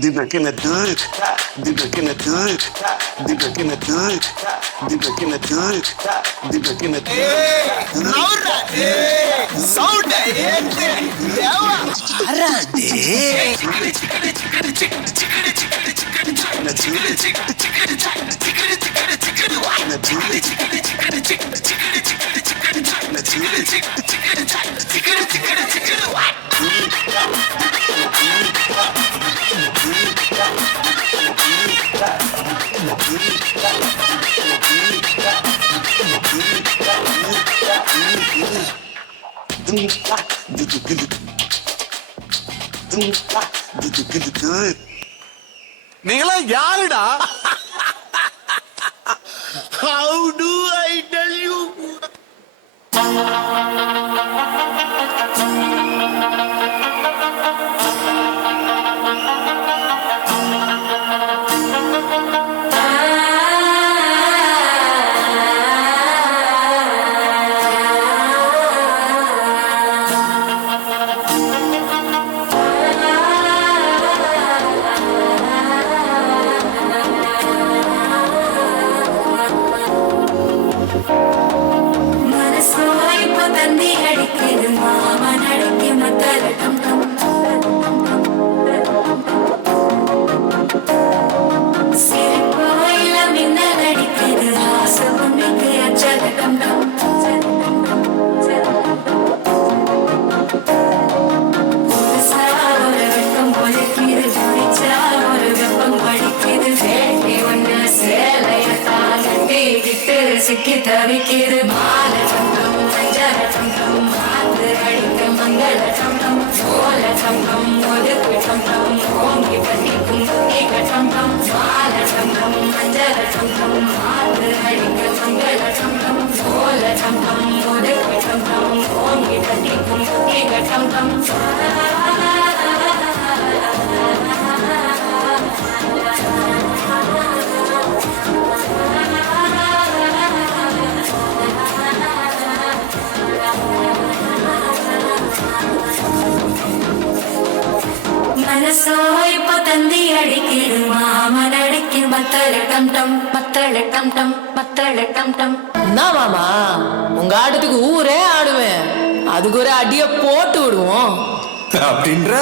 Deep in the good, deep in the good, deep in the good, deep in the good, deep in the good. Sound நீங்களா யாருடா? How do I tell you? சிக்கி தவிக்கிது மால சங்கம் மஞ்சள சங்கம் மாத்து அடிக்க மங்கள சங்கம் சோழ சங்கம் ஒதுக்கு சங்கம் ஓங்கி பட்டிக்கும் ஏக சங்கம் மால சங்கம் மஞ்சள சங்கம் மாத்து அடிக்க மங்கள சங்கம் சோழ சங்கம் ஒதுக்கு சங்கம் ஓங்கி பட்டிக்கும் ஏக சங்கம் மனசோ இப்ப தந்தி அடிக்கிது மாமன் அடிக்கு மத்தள டம் டம் மத்தள டம் டம் மத்தள டம் டம். என்ன மாமா உங்க ஆட்டத்துக்கு ஊரே ஆடுவேன், அதுக்கு ஒரு அடிய போட்டு விடுவோம் அப்படின்ற.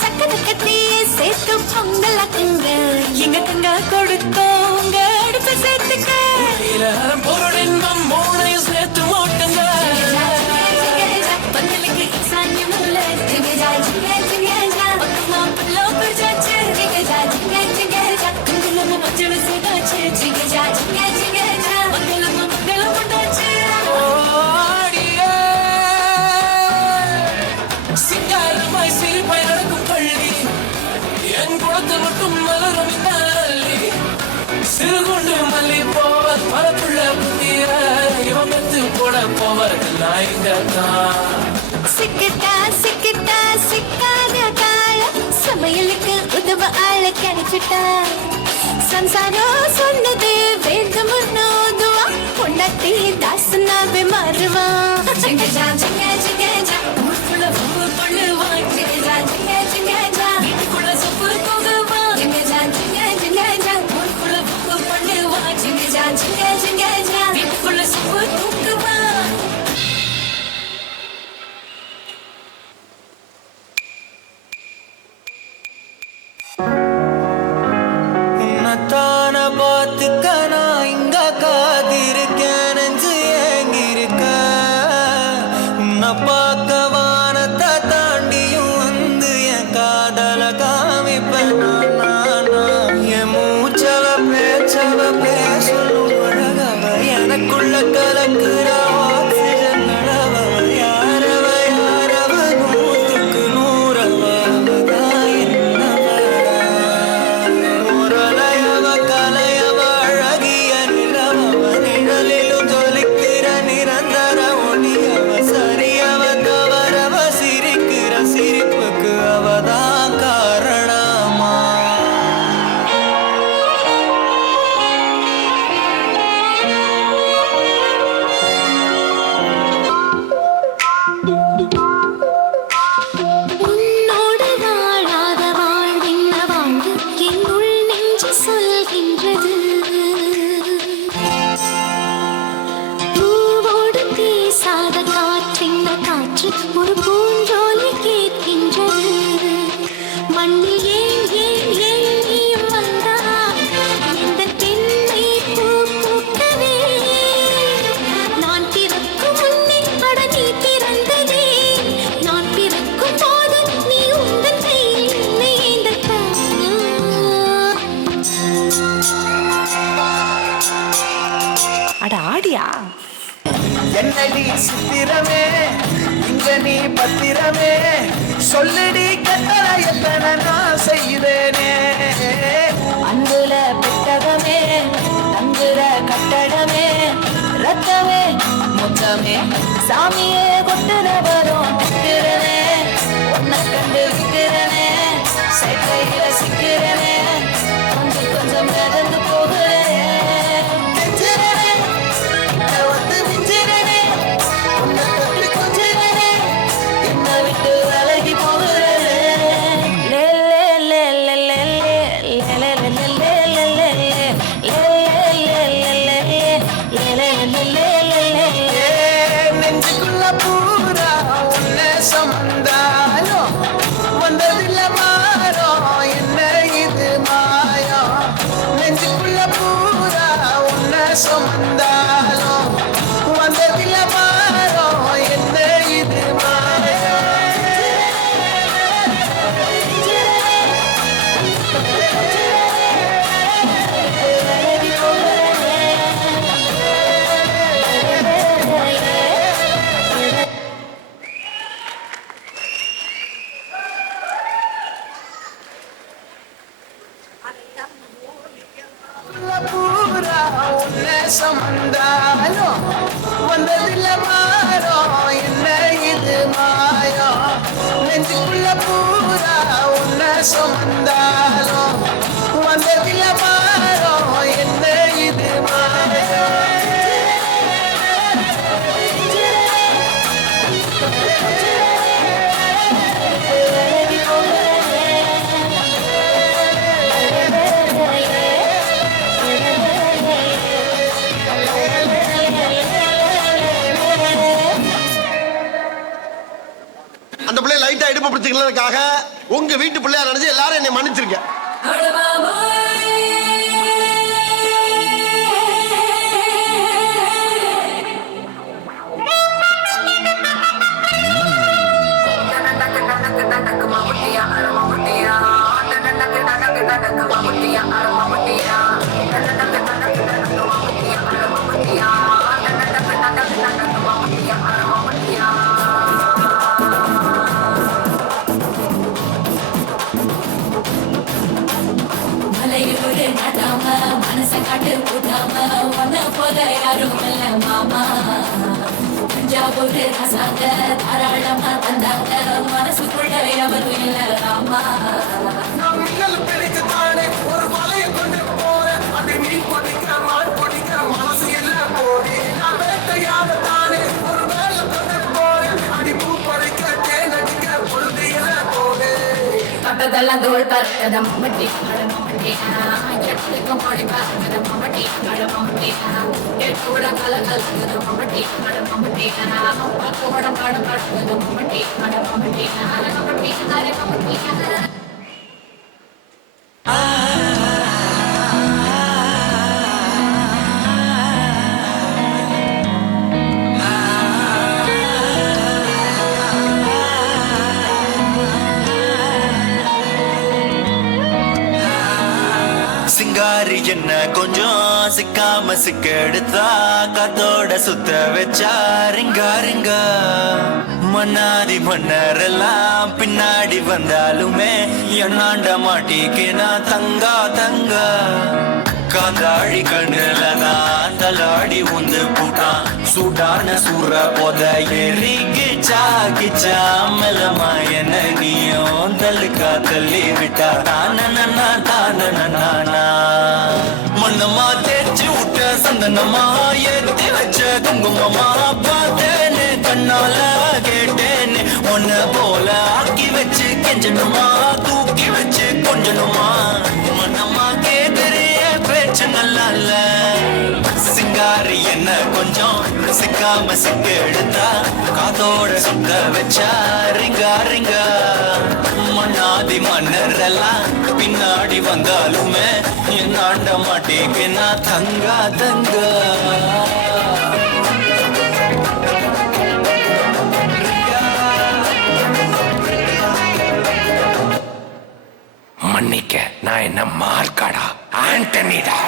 சக்கரை கட்டி சேர்த்து பொங்கலாக்குங்க எங்க தங்க கொடுத்தோங்க அடுப்ப சேர்த்துக்க பொருளின் மூணையும் சேர்த்து ஓட்டுங்க பங்களுக்கு சாமியம் உள்ள ஜிகஜா ஜிகஜா ஜிகஜா பக்கமா பல்லோ பஜாச்சு ஜிகஜா ஜிகஜா ஜிகஜா குங்குமம் மஞ்சள் சேதாச்சு ஜிகஜா ஜிகஜா ஜிகஜா மங்களம் மங்களம் உண்டாச்சு ஓடியே சிங்காரமாய் சிரிப்பாய் நடக்கும் பள்ளி என் குளத்தில் மட்டும் மலரும் இந்த அள்ளி சிறுகுண்டு மல்லி போவர் பலப்புள்ள புதிய இவன் மெத்து போட போவதெல்லாம் இங்கத்தான் சிக்கிட்டா சிக்கிட்டா சிக்காத கால சமையலுக்கு உதவ ஆள கிடைச்சிட்டா சம்சாரம் சொன்னது வேண்டும் முன்னோதுவா பொண்டாட்டி தாசனாவே மாறுவா ஜிங்கஜா ஜிங்க ஜிங்கஜா ஊருக்குள்ள ஊர் பண்ணுவா ஜிங்கஜா ஜிங்க ஜிங்கஜா வீட்டுக்குள்ள சொப்பு போகுவா ஜிங்கஜா ஜிங்க ஜிங்கஜா ஊருக்குள்ள ஊர் பண்ணுவா ஜிங்கஜா ஜிங்க ஜிங்கஜா வீட்டுக்குள்ள சொப்பு தூக்குவா உன்னத்தான பார்த்துக்க நான் இங்க காத்திருக்கேன் நெஞ்சு ஏங்கிருக்க உன்னை பார்க்க வானத்தை தாண்டியும் வந்து என் காதல காமிப்பேன் என் மூச்சவ பேச்சவ பேசணும் அழகவ எனக்குள்ள கலக்குற ஆக்சிஜன் அளவ யாரவ யாரவ நூற்றுக்கு நூறவ அவதான் என்னவட முரளையவ கலையவ அழகிய நிலவவ நிழலிலும் ஜொலிக்கிற நிரந்தர ஒளியவ சரியவ தவறவ சிரிக்கிற சிரிப்புக்கு அவதான் காரணமா உன்னோடு வாழாத வாழ்வின்ன வாழ்வு என்னுள் நெஞ்சு சொல்கின்றது பூவோடு பேசாத காற்றின்ன காற்று ஒரு பூஞ்சோலை கேட்கின்றது மண்ணில் ஏன் ஏன் ஏன் நீயும் வந்தாய் இந்த பெண்ணை பூ பூக்கவே நான் பிறக்கும் முன்னே அட நீ பிறந்ததே நான் பிறக்கும் போது நீ உந்தன் கையில் என்னை ஏந்தத்தானா அட ஆடியா என்னடி சித்திரமே இங்க நீ பத்திரமே சொல்லுடி கட்டளை எத்தனை நான் செய்வேனே அன்புல பெட்டகமே தங்குற கட்டடமே ரத்தமே முத்தமே சாமியே கொட்டுற வரும் திக்கிறனே உன்னை கண்டு விக்கிறனே சேட்டையில சிக்கிறனே கொஞ்சம் கொஞ்சம் மிதந்து போகிறேன் நெஞ்சிரனே கிட்ட வந்து மிஞ்சிரனே உன்னை தொட்டு கொஞ்சிரனே என்னை விட்டு விலகி போகிறேன் லே லே லே லே லே லே லே லே லே லே லே லே லே லே ஏ நெஞ்சுக்குள்ள பூரா உன்னை சுமந்தாலும் வந்ததில்ல மாறும் என்ன இது மாயம் நெஞ்சுக்குள்ள பூரா உன்னை சுமந்தாலும் வந்ததில்ல மாறும் என்ன இது மாயம் பூரா உன்னை சுமந்தாலும் வந்ததில்ல மாறும் என்ன இது மாயம் நெஞ்சுக்குள்ள பூரா உன்னை சுமந்தாலும் வந்ததில்ல மாறும் என்ன இது மாயம் அந்த பிள்ளை லைட்டா இடுப்பு பிடிச்சிக்கிறதுக்காக உங்க வீட்டு பிள்ளையா நினைச்சு எல்லாரும் என்னை மன்னிச்சிருக்க. மலையூரு நடாம மனச காட்டு கூட்டாம ஒன்ன போல யாரும் இல்ல மாமா. தஞ்சாவூர் ரசாங்க தாராளமா தந்தாங்க மனசுக்குள்ள எவரும் இல்ல ராமா. நான் மின்னல் பிடித்து தானே ஒரு வலையை கொண்டு போறேன். அது மீன் பிடிக்கிற மான் பிடிக்கிற மனசு எல்லாம் போடி. நான் வேட்டையாட தானே ஒரு வேலை கொண்டு போறேன். அடி பூ பறிக்க தேன் அடிக்க பொழுது எல்லாம் போடு. தொட்டதெல்லாம் தோல் பார்த்தத மம்மட்டி மம்மட்டி எட்டுக்கும் பொடி பார்த்தத மம்மட்டி மம்மட்டி எட்டோட கலகல் மம்மட்டி மம்மட்டி பக்கோட பாடு பார்த்தது மம்மட்டி மம்மட்டி மம்மட்டி மம்மட்டி. சிங்காரி என்ன கொஞ்சம் சிக்காம சிக்க எடுத்தா காத்தோட சுத்த வச்சா ரிங்கா ரிங்கா. மன்னாதி மன்னரெல்லாம் பின்னாடி வந்தாலுமே என்னாண்ட மாட்டிக்கினா தங்கா தங்கா. காந்தாழி கண்ணுலதான் தலாடி உந்து பூட்டான் சூடான சூற போத எரிக்கிச்சா கிச்சா மெல்லமா என்ன நீயும் தள்ளுக்கா தள்ளி விட்டா தானனா தானனா. மண்ணமா தேய்ச்சி விட்ட சந்தனமா ஏத்தி வச்ச குங்குமமா பார்த்தேன்னு கண்ணால கேட்டேன்னு உன்ன போல ஆக்கி வச்சு கெஞ்சணுமா தூக்கி வச்சு கொஞ்சணுமா. மண்ணம்மா கேட்கிறிய பேச்சு நல்லா இல்ல. சிங்காரி என்ன கொஞ்சம் சிக்காம சிக்க எடுத்தா காத்தோட சுத்த வச்சா ரிங்கா ரிங்கா. மண்ணாதி மன்னர் எல்லாம் பின்னாடி வந்தாலுமே என்னாண்ட மாட்டேன்னா தங்கா தங்கா. மன்னிக்க நான் என்ன மார்க்காடா ஆண்டனிடா.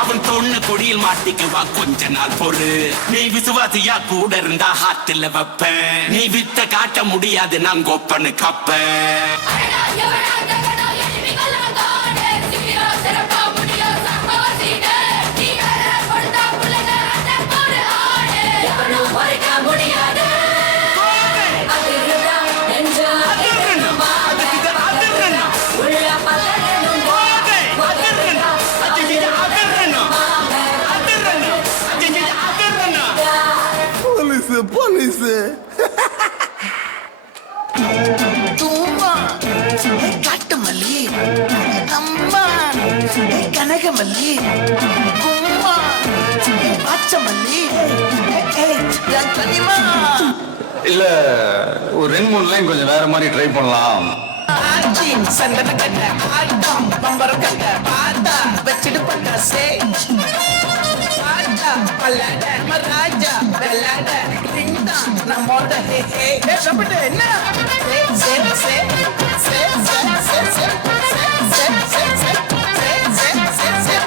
அவன் தொண்ணு கொடியில் மாட்டிக்குவா கொஞ்ச நாள் பொறு. நீ விசுவாசியா கூட இருந்தா ஹாத்துல வைப்பேன். நீ வித்த காட்ட முடியாது நான் கொப்பனு கப்பேன். போலீஸ் தூமா காட்டு மல்லி அம்மா கனகமல்லி கும்மா பச்சை மல்லி கனிமா. இல்ல ஒரு 2-3 லைன் கொஞ்சம் வேற மாதிரி ட்ரை பண்ணலாம். சந்தன கட்ட ஆட்டம் பம்பரம் கட்ட பாத்தா வச்சிடு பட்டா சே பல்லாட மராஜா வெள்ளாட ரிண்டா நம்மோட ஹே ஹே சாப்பிட்டு என்ன சே சே சே சே சே சே சே சே சே சே சே சே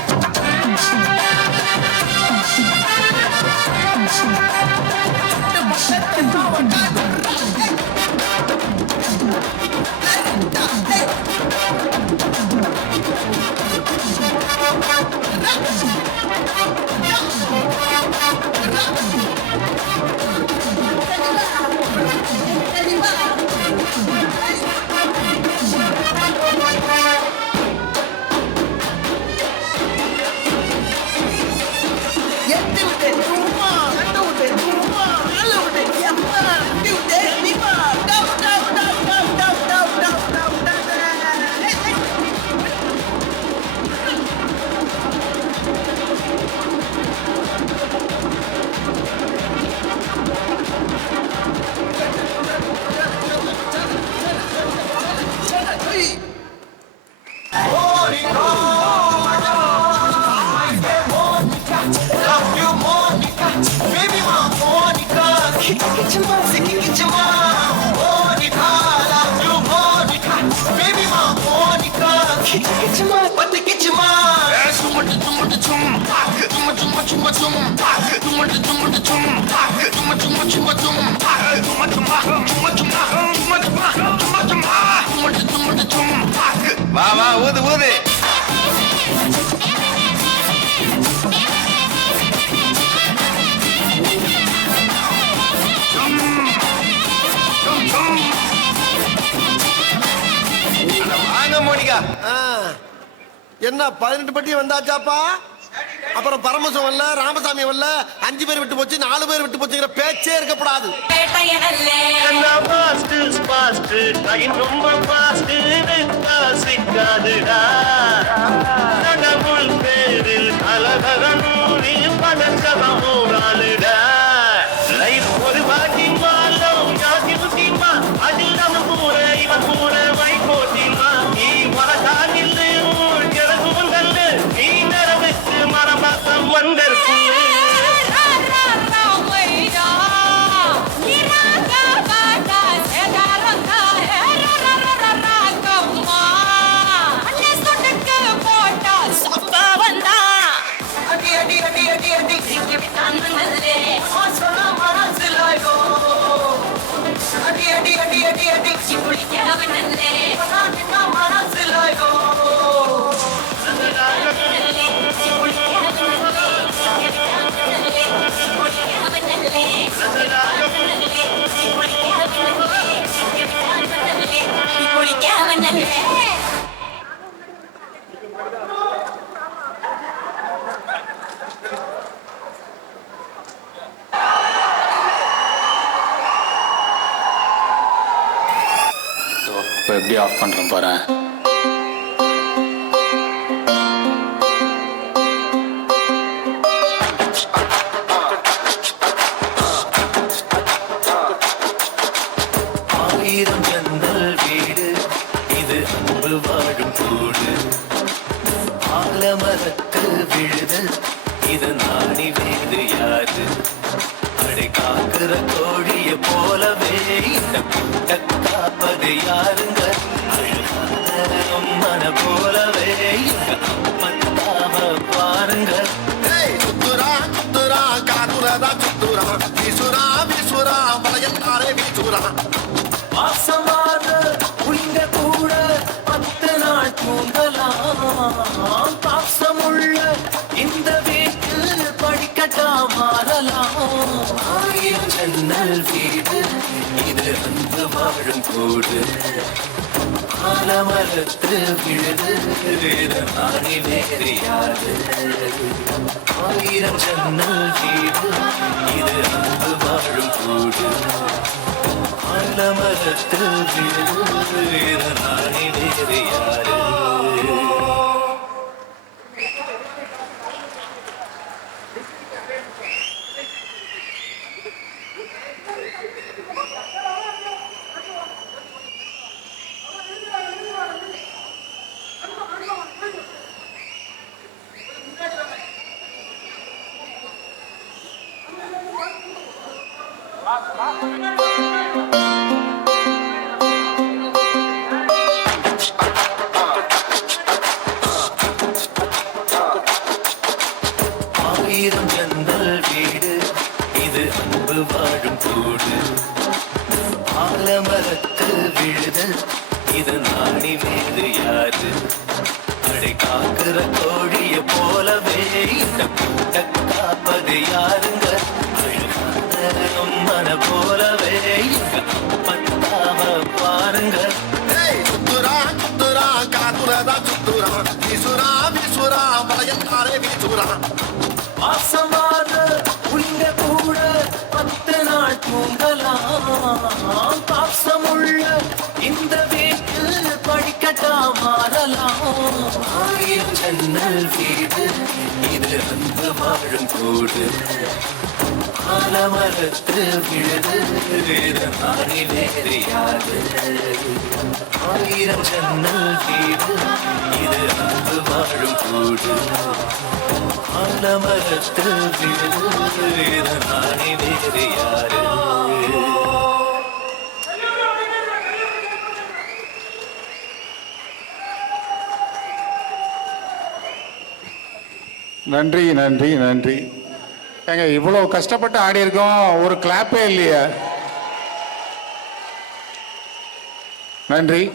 பத்திக்கிச்சுமா சும்மட்டு சும்மட்டு சும் சும்ம சும்ம சும்ம சும் சும்மட்டு சும்மட்டு சும் சும்ம சும்ம சும்ம சும் சும்ம சும்மா சும்ம சும்மா சும்ம சும்மா சும்ம சும்மா சும்மட்டு சும்மட்டு சும் வா வா ஊது ஊது வாங்க மோனிகா என்ன 18 பட்டி வந்தாச்சாப்பா அப்புறம் பரமசம் வரல ராமசாமி வரல 5 பேர் விட்டு போச்சு 4 பேர் விட்டு போச்சுங்கிற பேச்சே இருக்கப்படாது பேட்டையனல்லே இப்போ எப்படி ஆஃப் பண்ணுறேன் பாரு. ஆயிரம் ஜன்னல் வீடு இது அன்பு வாழும் கூடு ஆலமரத்து விழுது இது நாடி வேறு யாது அடை காக்குற கோழிய போலவே இந்த கூட்ட காப்பது யாருங்க மன போலவே இந்த அப்பத்தாவ பாருங்க சுத்துரா சுத்துரா காதுரதா சுத்துரா விசுரா விசுரா வளையத்தாரே விசுரா வாசமான உங்க கூட 10 நாள் தூங்கலாம் பாசமுள்ள இந்த வீட்டில் படிக்கட்டா மாறலாம் ஆயிரம் ஜன்னல் வீடு இது அன்பு வாழும் கூடு ஆலமரத்து விழுது இது நாணி வேறு யாது ஆயிரம் ஜன்னல் வீடு இது அன்பு வாழும் கூடு ஆலமரத்து விழுது இது நாணி வேறு யாரு ஆயிரம் ஜன்னல் வீடு இது அன்பு வாழும் கூடு ஆலமரத்து விழுது இது நாடி வேறு யாது அடை காக்குற கோழிய போலவே இந்த கூட்ட காப்பது யாருங்க மன போலவே இங்க அப்பத்தாவ பாருங்க சுத்துரா சுத்துரா காதுரதா சுத்துரா விசுரா விசுரா வளையத்தாரே விசுரா வாசமான உங்க கூட 10 நாள் தூங்கலாம் பாசமுள்ள இந்த வீட்டில் படிக்கட்டா மாறலாம் ஆயிரம் ஜன்னல் வீடு இது அன்பு வாழும் கூடு ஆலமரத்து விழுது இது நாணி வேறு யாது ஆயிரம் ஜன்னல் வீடு இது அன்பு வாழும் கூடு ஆலமரத்து விழுது இது நாணி வேறு யாரு நன்றி நன்றி நன்றி. ஏங்க இவ்வளோ கஷ்டப்பட்டு ஆடி இருக்கோம், ஒரு கிளாப்பே இல்லையா? நன்றி.